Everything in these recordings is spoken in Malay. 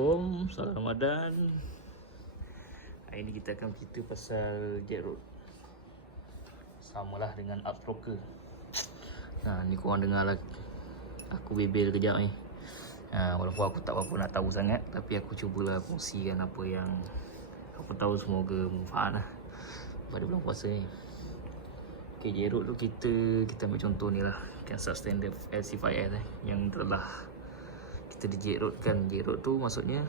Assalamualaikum, selamat Ramadan. Hari ni kita akan cerita pasal jet road. Samalah dengan outstroker. Ni korang dengar lah aku bebel kejap ni. Walaupun aku tak apa nak tahu sangat, tapi aku cubalah kongsikan apa yang aku tahu, semoga manfaat lah pada bulan puasa ni. Okay, jet road tu kita ambil contoh ni lah, kan substandard LC5S yang telah kita di jet road kan. Jet road tu maksudnya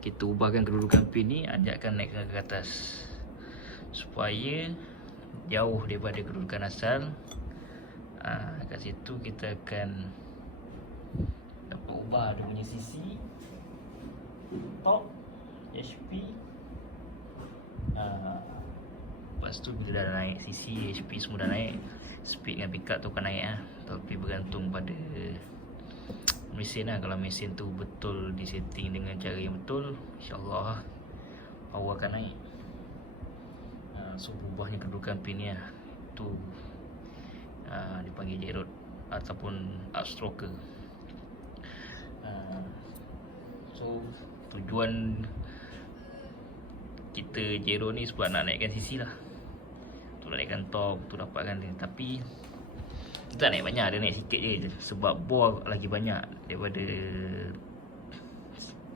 kita ubahkan kedudukan pin ni, anjakkan naikkan ke atas supaya jauh daripada kedudukan asal. Kat situ kita akan dapat ubah dia punya CC, top, HP. Lepas tu bila dah naik CC, HP semua dah naik, speed dengan pickup tu akan naik lah. Tapi bergantung pada mesin lah. Kalau mesin tu betul disetting dengan cara yang betul, InsyaAllah power akan naik. So berubahnya kedudukan pin ni lah, tu dipanggil jet road ataupun outstroker. So tujuan kita jet road ni sebab nak naikkan CC lah, tu naikkan top, tu dapatkan dia. Tapi kita tak naik banyak, dia naik sikit je sebab bore lagi banyak daripada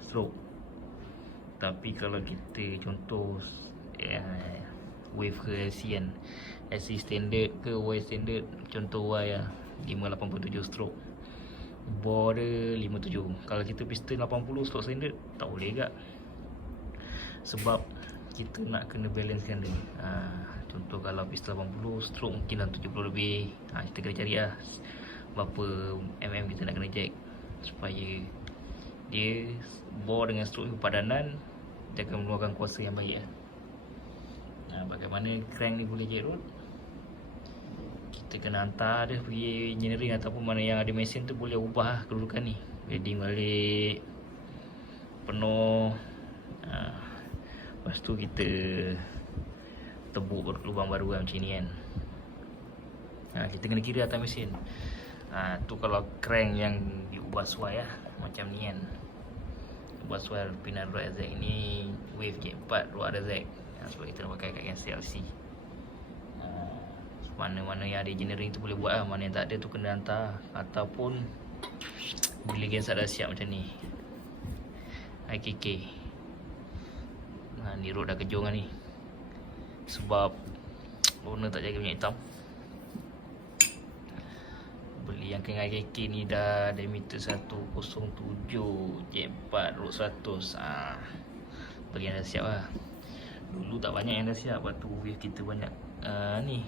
stroke. Tapi kalau kita contoh wave ke LC kan, LC standard ke Y standard, contoh Y lah 587 stroke, bore dia 57. Kalau kita piston 80 stroke standard tak boleh juga, sebab kita nak kena balancekan dia. Contoh kalau piston 80 stroke mungkin dalam 70 lebih. Kita kena cari lah berapa mm kita nak kena jack supaya dia bore dengan stroke padanan, dia akan mengeluarkan kuasa yang baik lah. Bagaimana crank ni boleh jet road? Kita kena hantar dia pergi engineering ataupun mana yang ada mesin tu boleh ubah lah kedudukan ni, welding balik penuh. Lepas tu kita tebuk lubang baru lah, macam ni kan. Kita kena kira atas mesin. Tu kalau crank yang diubah sesuai lah, macam ni kan. Ubah sesuai pinan rod ZX ni, wave J4 rod ada ZX. Sebab kita nak pakai kat cancel LC. Mana-mana yang ada engineering tu boleh buat lah, mana yang tak ada tu kena hantar. Ataupun bila genset dah siap macam ni, IKK. Ni rod dah kejung lah ni, sebab owner tak jaga minyak hitam. Beli yang kena IKK ni dah diameter 107, J4 rod 100. Bagi yang dah siap lah. Dulu tak banyak yang dah siap, waktu wave kita banyak ni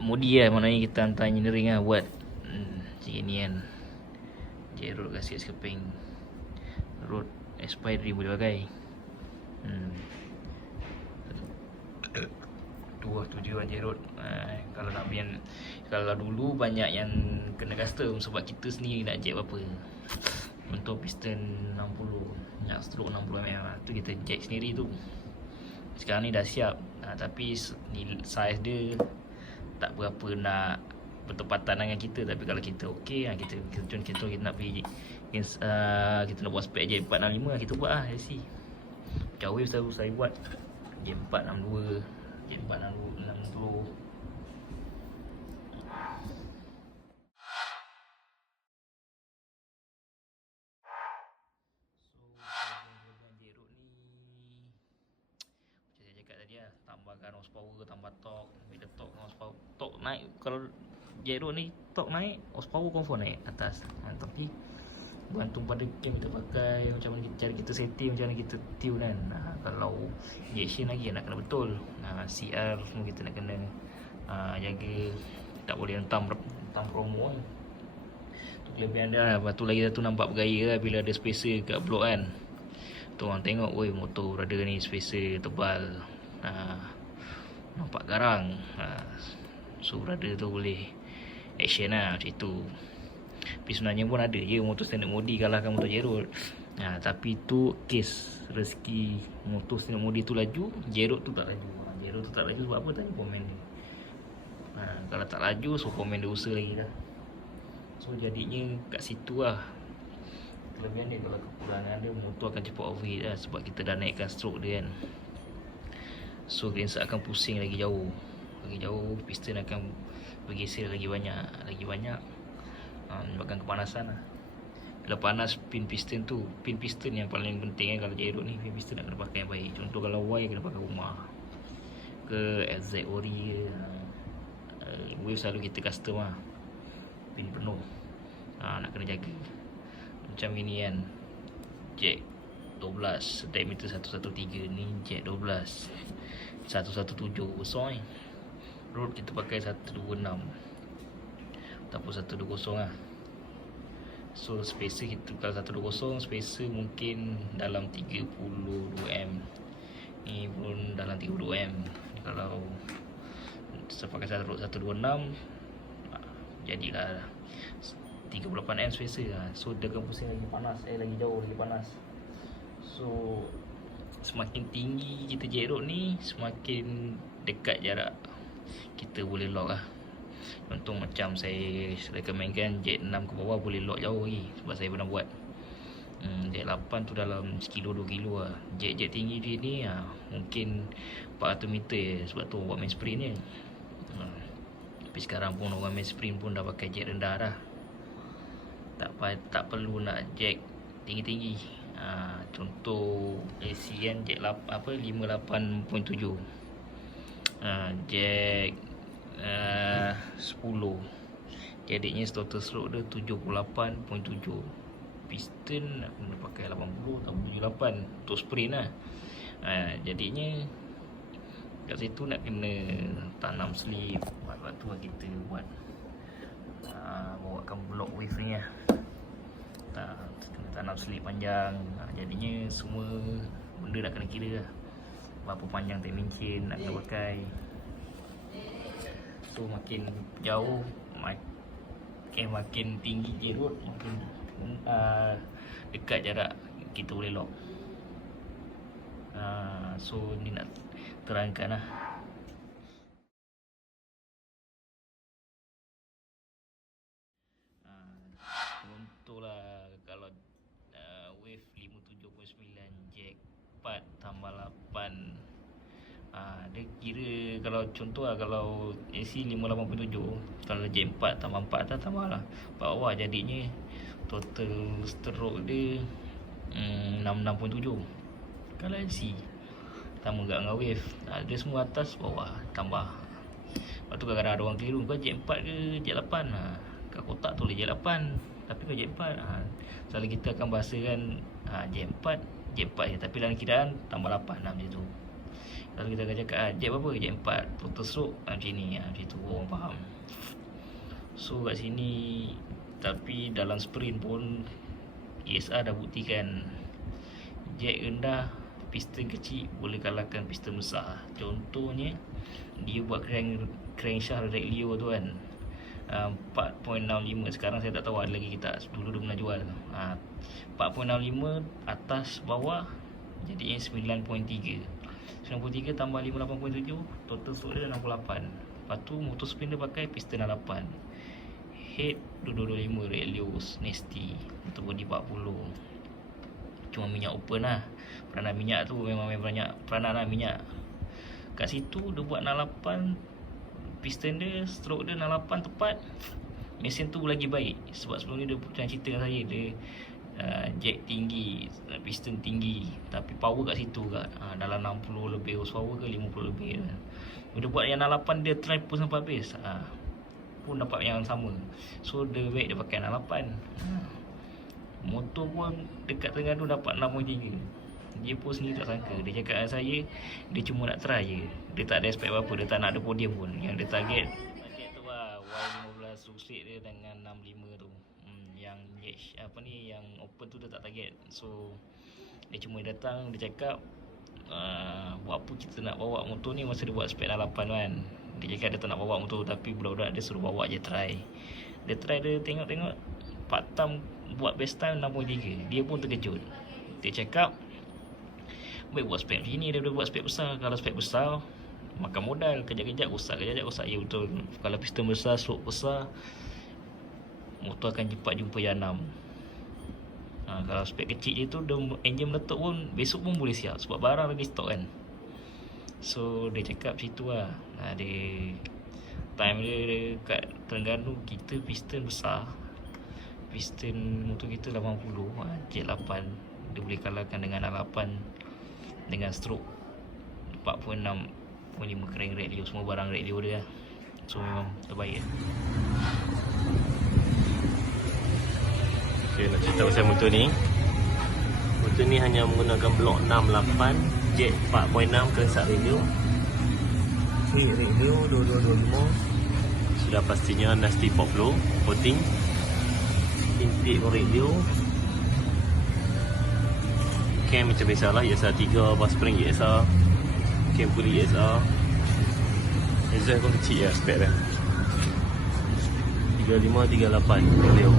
modi lah, maknanya kita hantar engineering lah buat macam ni kan. Jet road gasket skeping, road expiry boleh pakai. Tu lah tujuan jet road. Kalau nak biar, kalau dulu banyak yang kena custom sebab kita sendiri nak jet berapa. Untuk piston 60, nak stroke 60mm tu kita jack sendiri tu. Sekarang ni dah siap, tapi size dia tak berapa nak bertepatan dengan kita. Tapi kalau kita okey, kita nak pergi kita nak buat spek J465, kita buat lah LC. Macam wave selalu saya buat J462, J460. Tambahkan horsepower, tambah torque. Bila torque dengan horsepower, torque naik, kalau jet road ni torque naik, horsepower confirm naik atas. Tapi bergantung pada cam kita pakai, macam mana cara kita setting, macam mana kita tune kan. Kalau injection lagi nak kena betul. CR semua kita nak kena jaga, tak boleh hentam promo kan. Tu kelebihan dia lah. Lepas tu lagi satu nampak bergaya lah bila ada spacer kat blok kan. Tu orang tengok, oi motor brother ni spacer tebal, nampak garang. So brother tu boleh action lah macam tu. Tapi sebenarnya pun ada je motor standard modi kalahkan motor jet road. Tapi tu case rezeki, motor standard modi tu laju, jet road tu tak laju. Jet road tu tak laju sebab apa? Tanya komen ni. Kalau tak laju, so komen dosa lagi dah. So jadinya kat situ lah kelebihan dia. Kalau kekurangan dia, motor akan cepat overheat lah, sebab kita dah naikkan stroke dia kan. So genset akan pusing lagi jauh. Piston akan bergeser lagi banyak. Menyebabkan kepanasan lah. Bila panas pin piston yang paling penting kan. Kalau J-Road ni, pin piston nak kena pakai yang baik. Contoh kalau Y kena pakai Rumah ke FZ Ori ke. Wave selalu kita custom lah, pin penuh. Nak kena jaga. Macam ini kan, jack 12 diameter 113 ni, jack 12 117 besar ni. Road kita pakai 126 ataupun 120 lah. So spacer kita, kalau 120 spacer mungkin dalam 32M, ni pun dalam 32M. Kalau saya pakai 126, jadilah 38M spacer lah. So dia akan pusing lagi panas, lagi jauh, lagi panas. So semakin tinggi kita J-Road ni, semakin dekat jarak kita boleh lock lah. Contoh macam saya recommendkan J6 ke bawah boleh lock jauh lagi, sebab saya pernah buat. J8 tu dalam 1 kilo 2 kilo lah. Jet tinggi dia ni mungkin 400 meter je, sebab tu buat main sprint je. Tapi sekarang pun orang main sprint pun dah pakai jet rendah dah. Tak perlu nak jack tinggi-tinggi. Contoh AC kan, jack 58.7, jack 10, jadinya total stroke dia 78.7. Piston nak kena pakai 80 atau 78 untuk sprint lah. Jadinya kat situ nak kena tanam slip. Lepas tu lah kita buat bawakan block wave ni lah. Kena tanam slip panjang. Jadinya semua benda nak kena kira lah, berapa panjang timing chain nak kena pakai. So makin jauh, makin tinggi J-Road, makin dekat jarak kita boleh lock. So ni nak terangkan lah. Contohlah kalau wave 57.9, jack 4 tambah 8, dia kira kalau contoh lah, kalau AC 58.7, kalau jack 4 tambah 4 tambah lah 4 bawah, jadinya total stroke dia 66.7. Kalau LC sama juga dengan wave, dia semua atas bawah tambah. Lepas tu kadang-kadang ada orang keliru, kau jack 4 ke jack 8? Kat kotak tu jack 8, tapi kau jack 4. Selalu kita akan bahasakan jack 4 je, tapi dalam kiraan tambah 8 lah, macam tu. Lalu kita akan cakap jack berapa? Jack 4, total stroke macam ni, macam tu orang faham. So kat sini, tapi dalam sprint pun ESR dah buktikan jack rendah, piston kecil boleh kalahkan piston besar. Contohnya dia buat crankshaft Red Leo tu kan, 4.65. Sekarang saya tak tahu ada lagi kita, dulu dia pernah jual. 4.65 atas bawah jadinya 9.3 tambah 58.7, total stroke dia 68. Lepas tu motor spin dia pakai piston 8, head 225 Red Leo Nasty, untuk body 40. Cuma minyak open lah. Peranan minyak tu memang banyak peranan lah minyak. Kat situ dia buat 68, piston dia, stroke dia 68 tepat. Mesin tu lagi baik, sebab sebelum ni dia pernah cerita dengan saya, dia jack tinggi, piston tinggi, tapi power kat situ kat dalam 60 lebih horsepower ke 50 lebih kan. Dia buat yang 68, dia try pun sampai habis, pun dapat yang sama. So dia baik dia pakai 68. Motor pun dekat tengah tu dapat 6.3. Dia pun sendiri tak sangka. Dia cakap dengan saya, dia cuma nak try je, dia tak ada expect apa-apa, dia tak nak ada podium pun. Yang dia target tu lah Y15 Rusik dia dengan 65 tu. Yang apa ni, yang open tu dia tak target. So dia cuma datang, dia cakap buat apa kita nak bawa motor ni masa dia buat spek 8 kan. Dia cakap dia tak nak bawa motor, tapi budak-budak dia suruh bawa je, try. Dia tengok-tengok, part time buat best time 63. Dia pun terkejut. Dia cakap baik buat spek macam ni, dia boleh buat spek besar. Kalau spek besar makan modal, kejap-kejap rosak, ya betul. Kalau piston besar, stroke besar, motor akan cepat jumpa janam. Kalau spek kecil je tu, enjin meletup pun besok pun boleh siap sebab barang lagi stok kan. So dia cakap situ lah. Dia time dia kat Terengganu, kita piston besar, piston motor kita 80, J8 dia boleh kalahkan dengan R8 dengan stroke 46.5 kering radio, semua barang radio dia. So memang terbaik. Okay, nak cerita pasal motor ni. Motor ni hanya menggunakan blok 68 jet 4.6 keresak radio, heat radio 2225, sudah pastinya nasty pop flow coating, intake radio, cam macam biasalah, ESR 3, bar spring ESR, cam puli ESR, exhaust pun kecil lah spek dia, 3538 radio.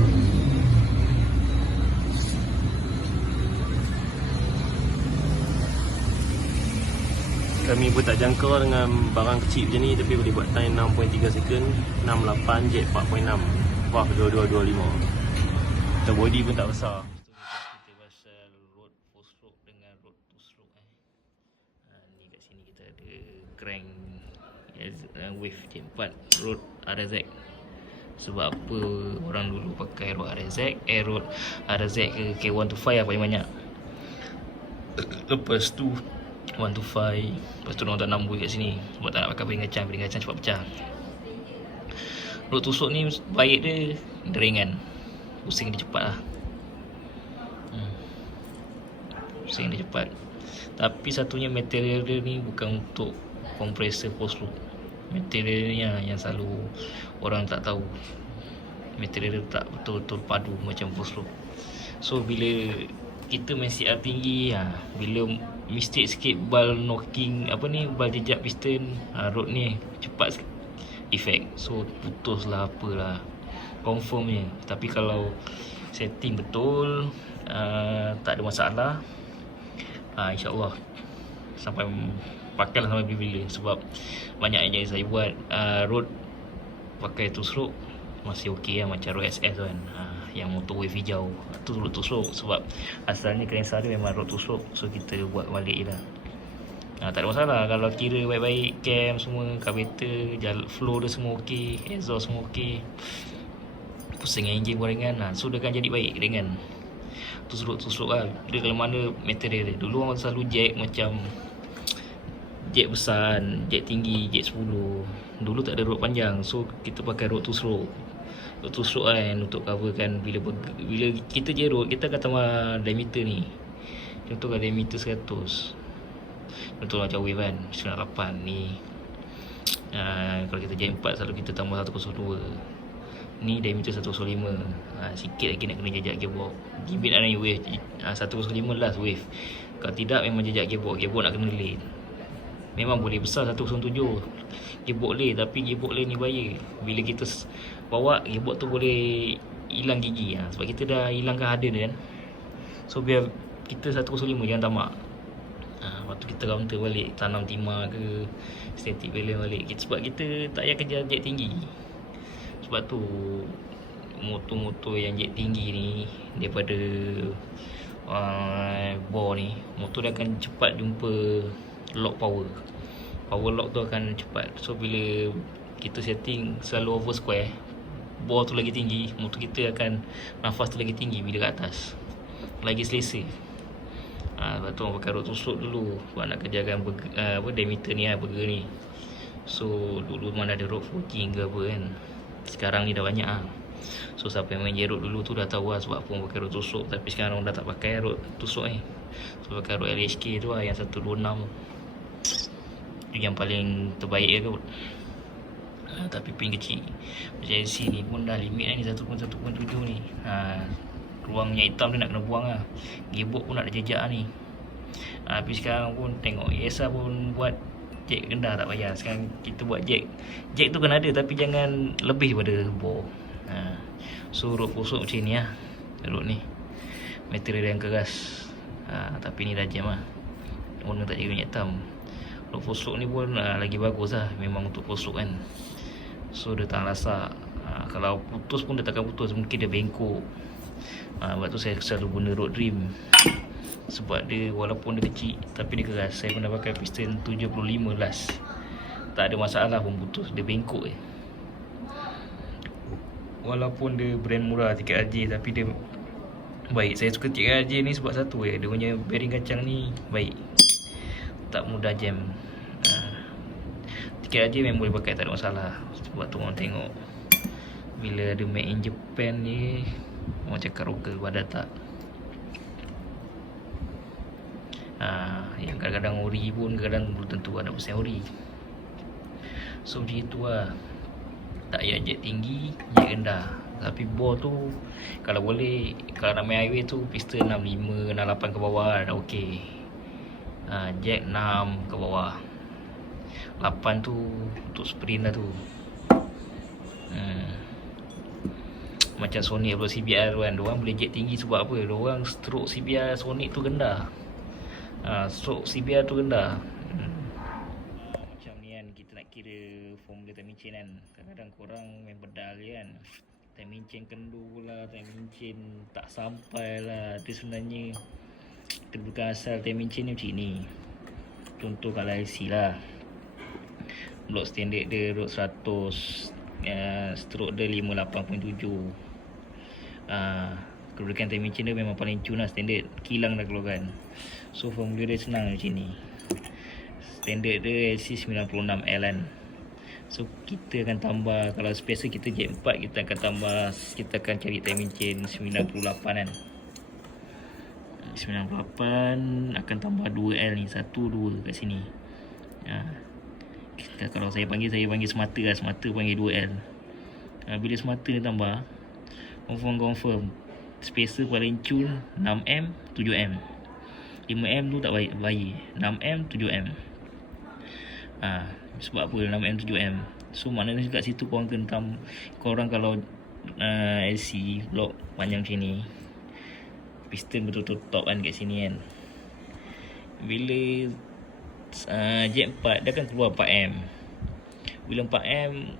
Kami pun tak jangka dengan barang kecil macam ni, tapi boleh buat time 6.3 second, 68 jet 4.6, VAF 2225. Kita body pun tak besar. Kita pasal road 4 stroke dengan road 2 stroke. Ni kat sini kita ada crank wave J4 road RZ. Sebab apa orang dulu pakai road RZ, road RZ ke K125 paling banyak. Lepas tu 125, lepas tu orang tak nak kat sini sebab tak nak pakai piring kacang cepat pecah. Road tusuk ni baik dia ringan, pusing dia cepat lah. Pusing dia cepat. Tapi satunya material dia ni bukan untuk kompresor post loop. Material ni yang selalu orang tak tahu. Material dia tak betul-betul padu macam post loop. So bila kita main CR tinggi, bila mistake sikit bal knocking, bal jejak piston, road ni cepat efek. So putus lah apalah, confirmnya. Tapi kalau setting betul, tak ada masalah, InsyaAllah sampai pakai lah sampai bila-bila. Sebab banyak yang saya buat road pakai 2 stroke masih okey lah, macam road SS kan, yang motor wave hijau tu road 2 stroke. Sebab asalnya Krensa dia memang road 2 stroke, so kita buat balik je lah. Tak ada masalah kalau kira baik-baik, cam semua, carburetor, flow dia semua okey, exhaust semua okey, pusing enjin pun ringan, so dia akan jadi baik ringan. Tu stroke lah. Dia kalau mana material dia. Dulu orang selalu jack macam jack besar, jack tinggi, jack 10. Dulu tak ada road panjang, so kita pakai road 2 stroke. Road 2 stroke kan untuk coverkan bila kita je road, kita akan tambah diameter ni. Contoh kalau diameter 100, contoh macam wave kan 98 ni, kalau kita jack 4 selalu kita tambah 102. Ni diameter 105, sikit lagi nak kena jejak gearbox. Gibit lah ni wave 105 last wave. Kalau tidak memang jejak gearbox nak kena lane. Memang boleh besar 107 gearbox lane, tapi gearbox lane ni bahaya. Bila kita bawa gearbox tu boleh hilang gigi, sebab kita dah hilangkan harden dia kan. So biar kita 105, jangan tamak. Lepas tu kita counter balik, tanam timah ke static balance balik. Sebab kita tak payah kejar jet tinggi. Sebab tu motor-motor yang jet tinggi ni, daripada bore ni, motor dia akan cepat jumpa lock power lock tu akan cepat. So bila kita setting selalu over square, bore tu lagi tinggi, motor kita akan nafas tu lagi tinggi bila kat atas, lagi selesa. Lepas tu orang pakai road 2 stroke dulu sebab nak kejarkan diameter ni, burger ni. So dulu mana ada road 14 ke apa kan. Sekarang ni dah banyak So siapa yang main J-Road dulu tu dah tahu lah sebab apa orang pakai road 2 stroke. Tapi sekarang orang dah tak pakai road 2 stroke ni. So pakai road LHK tu yang 126 tu yang paling terbaik je kot. Tapi pin kecil. Macam LC ni pun dah limit ni 1.7 ni. Ruangnya hitam dia nak kena buang lah. Gearbox pun nak ada jejak ni. Tapi sekarang pun tengok ESR pun buat jack rendah, tak payah. Sekarang kita buat jack tu kan ada, tapi jangan lebih pada bore. So road pusuk macam ni lah. Road ni material yang keras, tapi ni dah jam lah. Warna tak jaga minyak hitam. Lock full stroke ni pun lagi bagus lah, memang untuk full stroke kan. So dia tahan lasak. Kalau putus pun dia takkan putus, mungkin dia bengkok. Sebab tu saya selalu guna road rim. Sebab dia walaupun dia kecil tapi dia keras. Saya pernah pakai piston 75 last, tak ada masalah pun putus, dia bengkok je. Walaupun dia brand murah TKRJ tapi dia baik. Saya suka TKRJ ni sebab satu dia punya bearing kacang ni baik, tak mudah jam. TKRJ memang boleh pakai, tak ada masalah. Sebab tu orang tengok bila ada made in Japan ni, orang cakap rocker pada tak. Yang kadang-kadang ori pun kadang belum tentu ada persen ori. So macam itu lah. Tak payah jet tinggi, jet rendah. Tapi bore tu kalau boleh, kalau nak main highway tu piston 65, 68 ke bawah dah okey. Jet 6 ke bawah, 8 tu untuk sprint lah tu. Macam Sonic atau CBR tu kan, diorang boleh jet tinggi sebab apa? Diorang stroke CBR Sonic tu rendah, stroke CBR tu rendah. Macam ni kan, kita nak kira formula timing chain kan. Kadang-kadang korang main pedal kan, timing chain kendur lah, timing chain tak sampai lah. Itu sebenarnya kedudukan asal timing chain ni macam ni. Contoh kalau IC lah, block standard dia road 100, stroke dia 58.7. Kedudukan timing chain dia memang paling cun lah, standard kilang dah keluarkan. So formula dia senang macam ni. Standard dia LC 96L kan. So kita akan tambah, kalau spacer kita jet 4, kita akan tambah, kita akan cari timing chain 98 kan. 98 akan tambah 2L ni, 1, 2 kat sini. Kalau saya panggil semata lah, semata panggil 2L. Bila semata ni tambah, confirm spacer paling cun 6M, 7M. 5M tu tak baik, 6M, 7M. Sebab apa 6M, 7M? So maknanya kat situ korang kalau LC block panjang macam ni, piston betul-betul top kan kat sini kan. Bila jet 4 dia akan keluar 4M. Bila 4M,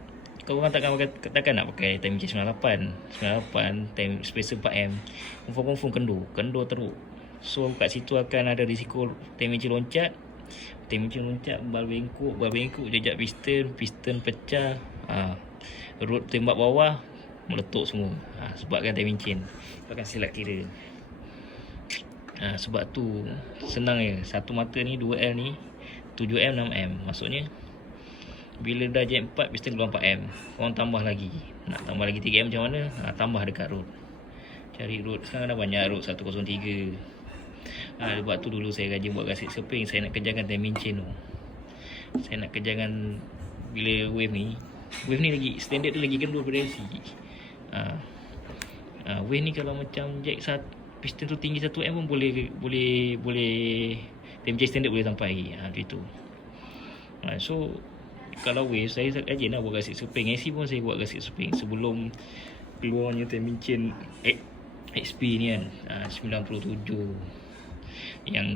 korang takkan nak pakai timing chain 98 time spacer 4M. Confirm kendur teruk. So kat situ akan ada risiko timing chain loncat, bal bengkok, jejak piston pecah, road tembak bawah, meletup semua. Sebabkan timing chain akan silap kira. Sebab tu senang je, satu mata ni 2L ni 7M, 6M. Maksudnya bila dah jet 4, piston keluar 4M, korang tambah lagi. Nak tambah lagi 3M macam mana? Tambah dekat road. Cari road, sekarang dah banyak road 103. Sebab tu dulu saya rajin buat gasket spring. Saya nak kejarkan timing chain tu. Saya nak kejarkan bila wave ni lagi standard dia lagi kendur daripada LC. Wave ni kalau macam jack piston tu tinggi 1M pun boleh timing chain standard boleh sampai macam tu. So kalau wave saya rajin lah buat gasket spring. LC pun saya buat gasket spring sebelum keluarnya timing chain XP ni kan, 97. Yang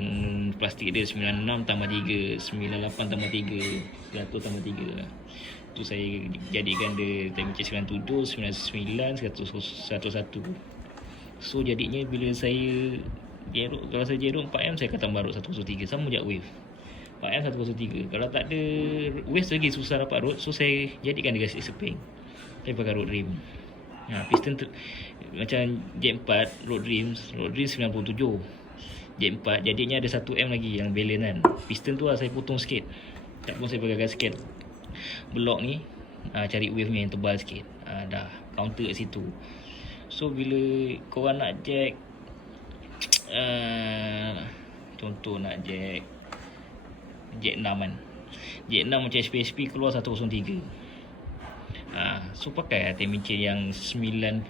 plastik dia 96 tambah 3, 98 tambah 3, 100 tambah 3. Tu saya jadikan dia timing chain 97, 99, 101. So jadinya bila saya jeruk, kalau saya jeruk 4M, saya akan tambah road 103. Sama je wave 4M 103. Kalau tak ada wave lagi susah dapat road. So saya jadikan dia gasket spring. Saya pakai road rim. Piston macam jet 4 road rim 97. Jet 4 jadinya ada 1M lagi yang balance kan. Piston tu lah saya potong sikit. Tak pun saya pakai gasket block ni, cari wave ni yang tebal sikit. Dah counter kat situ. So bila korang nak jack, contoh nak jack jet 6 kan, jet 6 macam SP keluar 103. So pakai timing chain yang 99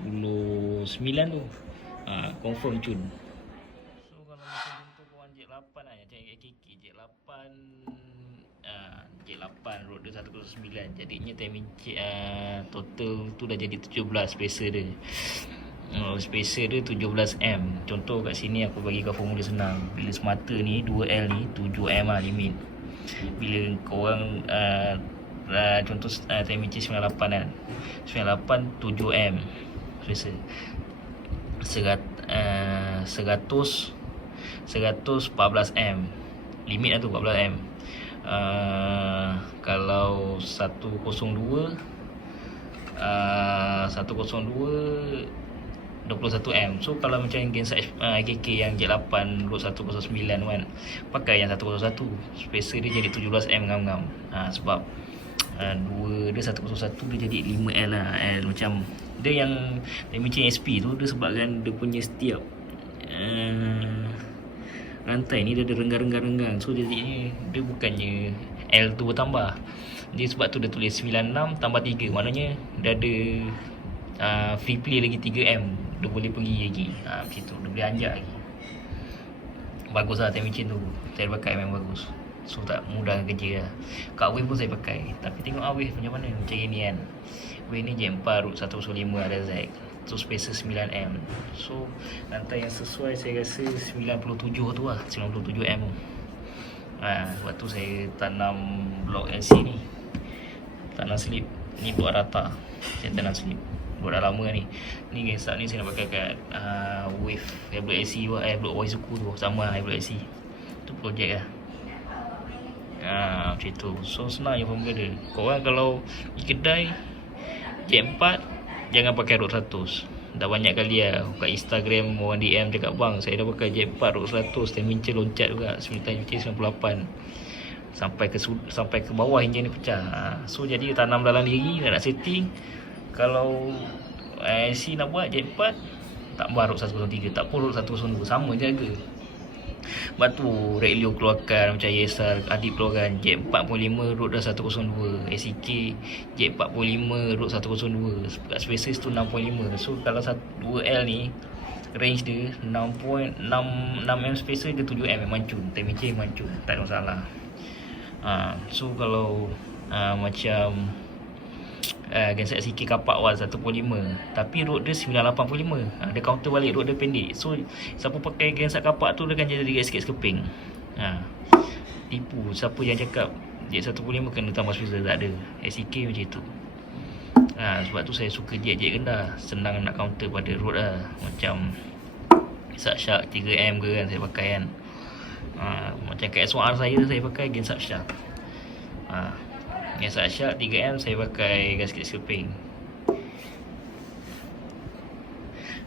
tu, confirm cun. So kalau macam contoh korang jet 8 lah, macam AKK jet 8 road dia 109, jadinya timing chain total tu dah jadi 17 spacer dia. Spacer dia 17M. Contoh kat sini aku bagi kau formula senang. Bila semata ni 2L ni 7M lah limit. Bila korang contoh temperature 98 kan, 98 7M spacer, 114M limit lah tu, 14M. Kalau 102 21M. So kalau macam Genset IKK yang J8 Road 109 kan, pakai yang 101, spacer dia jadi 17M ngam-ngam. Sebab dia 101 dia jadi 5L lah. L macam dia yang macam SP tu, dia sebabkan dia punya setiap rantai ni dia ada renggang-renggang. So jadi dia bukannya L tu bertambah. Dia sebab tu dia tulis 96 tambah 3, maknanya dia ada free play lagi 3M, dia boleh pergi lagi. Macam tu, dia boleh anjak lagi. Bagus lah time machine tu, saya pakai memang bagus. So tak mudah kerja lah. Kat Wave pun saya pakai, tapi tengok Wave macam mana. Macam ni kan, Wave ni J4 Root 105 ada ZX. So spacer 9M. So rantai yang sesuai saya rasa 97 tu lah, 97M tu. Sebab tu saya tanam blok LC ni, tanam slip ni buat rata. Saya tanam slip buat dah lama ni. Ni Genset ni saya nak pakai kat Wave blok LC tu, blok Waizuku tu, sama blok LC tu, projek lah. Macam tu. So senang je formula dia. Korang kalau di kedai J4 jangan pakai Road 100. Dah banyak kali lah kat Instagram orang DM cakap, bang saya dah pakai J4 Road 100, temperature loncat juga, temperature 98 sampai ke bawah enjin dia pecah. So jadi tanam dalam diri nak setting. Kalau IC nak buat J4 tambah Road 103, tak pun Road 102, sama je harga. Lepas tu Red Leo keluarkan, macam YSR Adik keluarkan J45 Road dah 102, ACK J45 Road 102, spaces tu 6.5. So kalau 2L ni range dia 6M spacer ke 7M memang cun, temperature memang cun, tak ada masalah. So kalau macam Genset CK kapak awal 1.5, tapi road dia 985. Dia counter balik, road dia pendek. So siapa pakai Genset kapak tu dia kan jadi sikit sekeping. Tipu siapa yang cakap jet 1.5 kena tambah spacer, tak ada. SCK macam tu. Sebab tu saya suka jet rendah, senang nak counter pada road lah. Macam Shark 3M ke kan saya pakai kan. Macam kat S1R saya pakai Genset Shark. Genset Shark 3M saya pakai gasket skeping.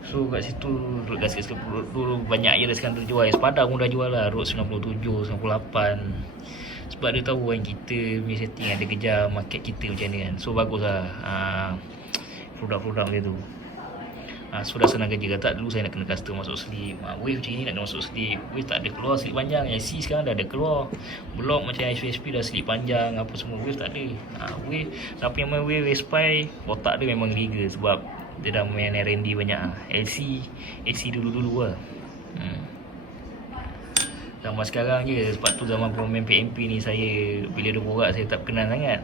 So kat situ gasket skeping dulu banyak je dah sekarang terjual. Sepadang pun dah jual lah, Road 97, 98. Sebab dia tahu kan kita punya setting ada kejar market kita macam ni kan. So bagus lah produk-produk dia tu. So dah senang kerja. Tak dulu saya nak kena custom masuk slip. Wave macam ni nak kena masuk slip. Wave tak ada keluar slip panjang. LC sekarang dah ada keluar. Blok macam HVSP dah slip panjang apa semua. Wave tak ada. Wave, siapa yang main Wave Spy, otak dia memang liga. Sebab dia dah main R&D banyak. LC dulu-dulu lah. Zaman sekarang je. Sebab tu zaman pemain PMP ni saya, bila dia borak saya tak kenal sangat.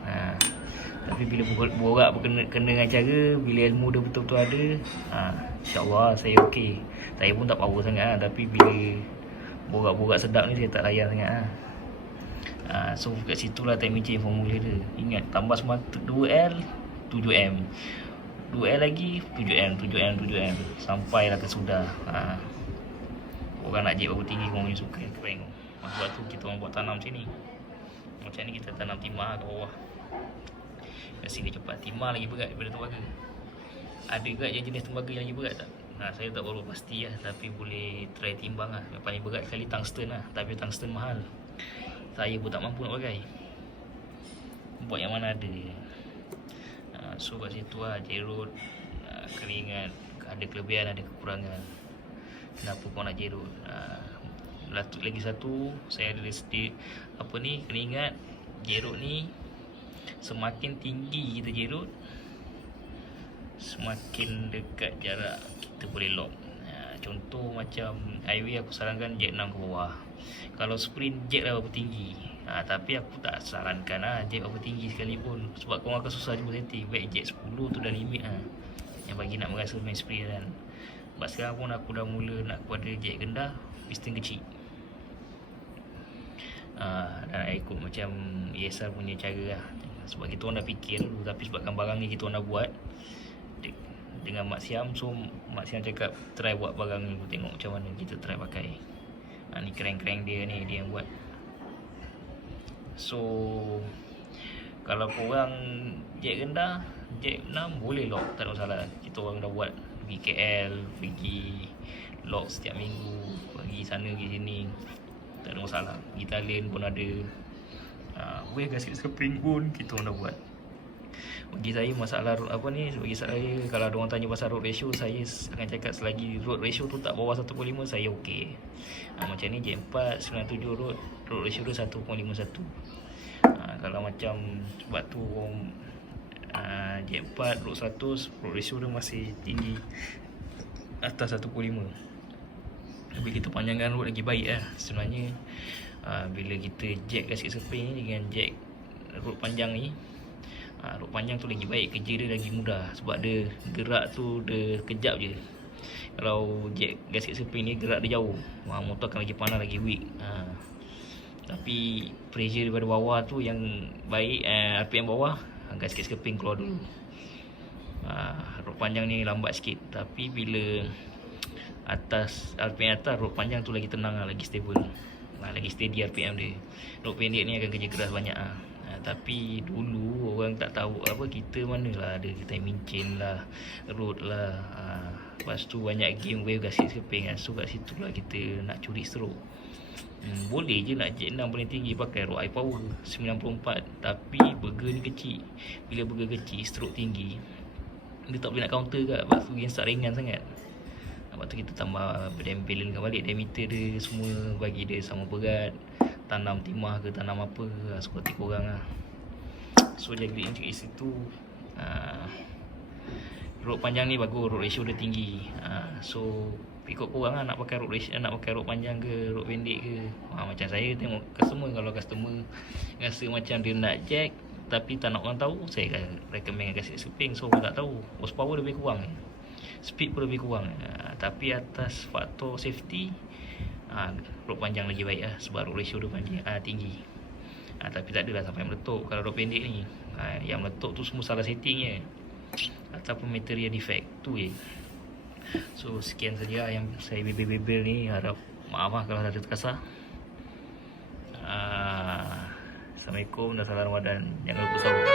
Tapi bila borak kena dengan cara, bila ilmu dia betul-betul ada, insyaAllah saya okey. Saya pun tak power sangat lah, tapi bila borak-borak sedap ni saya tak layan sangat lah. So kat situ lah time change formula dia. Ingat, tambah semata 2L 7M, 2L lagi 7M sampailah ke sudah. Orang nak jet berapa tinggi korang punya suka. Tengok. Sebab tu kita orang buat tanam macam ni. Macam ni kita tanam timah ke bawah. Kasi dia cepat. Timah lagi berat daripada tembaga. Ada juga yang jenis tembaga yang lagi berat tak? Saya tak berapa pasti lah, tapi boleh try timbang lah. Yang paling berat sekali tungsten lah, tapi tungsten mahal. Saya pun tak mampu nak pakai. Buat yang mana ada. So kat situ lah jerut, keringat, ada kelebihan ada kekurangan. Kenapa kau nak jerut? Lagi satu, saya ada sedikit keringat. Jerut ni semakin tinggi kita jerut, semakin dekat jarak kita boleh lock. Contoh macam highway aku sarankan jet 6 ke bawah. Kalau sprint jet lah berapa tinggi. Tapi aku tak sarankan jet berapa tinggi sekalipun, sebab korang akan susah jumpa setting. Baik jet 10 tu dah limit yang bagi nak merasa main sprint kan. Sebab sekarang pun aku dah mula nak pada jet rendah, piston kecil. Dan ikut macam ESR punya cara lah. Sebab kita orang dah fikir dulu, tapi sebabkan barang ni kita orang dah buat dengan Mak Siam, so Mak Siam cakap try buat barang ni, tengok macam mana, kita try pakai. Ni crank dia ni, dia yang buat. So kalau korang jet rendah, jet 6 boleh lock, tak ada masalah. Kita orang dah buat pergi KL, pergi lock setiap minggu, pergi sana pergi sini, tak ada masalah. Pergi Thailand pun ada. Wave gasket spring pun kita orang dah buat. Bagi saya masalah road apa ni, bagi saya kalau ada orang tanya pasal road ratio, saya akan cakap selagi road ratio tu tak bawah 1.5 saya okey. Macam ni J4 97 road ratio dia 1.51. Kalau macam sebab tu J4 road 100 road ratio dia masih tinggi atas 1.5. Tapi kita panjangkan road lagi baik lah sebenarnya. Bila kita jack gasket spring ni dengan jack road panjang ni, road panjang tu lagi baik, kerja dia lagi mudah sebab dia gerak tu dia kejap je. Kalau jack gasket spring ni gerak dia jauh, motor akan lagi panas, lagi weak. Tapi pressure daripada bawah tu yang baik, RPM bawah gasket spring keluar dulu. Road panjang ni lambat sikit, tapi bila atas RPM atas, road panjang tu lagi tenang lah, lagi stable, lagi steady RPM dia. Road pendek ni akan kerja keras banyak tapi dulu orang tak tahu apa, kita manalah ada timing chain lah, road lah, lepas tu banyak game wave gasket spring kan. So kat situ lah kita nak curi stroke. Boleh je nak jet 6 paling tinggi pakai road high power 94, tapi burger ni kecil. Bila burger kecil, stroke tinggi, dia tak boleh nak counter kat, lepas tu game start ringan sangat. Lepas tu kita tambah balance balik diameter dia, semua bagi dia sama berat. Tanam timah ke tanam apa, seperti korang lah. So jadi dari situ road panjang ni bagus, road ratio dia tinggi. So ikut korang lah nak pakai road ratio, nak pakai road panjang ke road pendek ke. Macam saya tengok customer, kalau customer rasa macam dia nak jack tapi tak nak orang tahu, saya akan recommend gasket spring. So orang tak tahu, horsepower lebih kurang, speed pun lebih kurang, tapi atas faktor safety, road panjang lagi baik lah, sebab road ratio dia panjang, tinggi. Tapi tak adalah sampai meletup. Kalau road pendek ni, yang meletup tu semua salah setting je, ataupun material defect tu je. So sekian saja yang saya bebel-bebel ni. Harap maaf lah kalau ada terkasar. Assalamualaikum dan salam Ramadan. Jangan lupa sahur.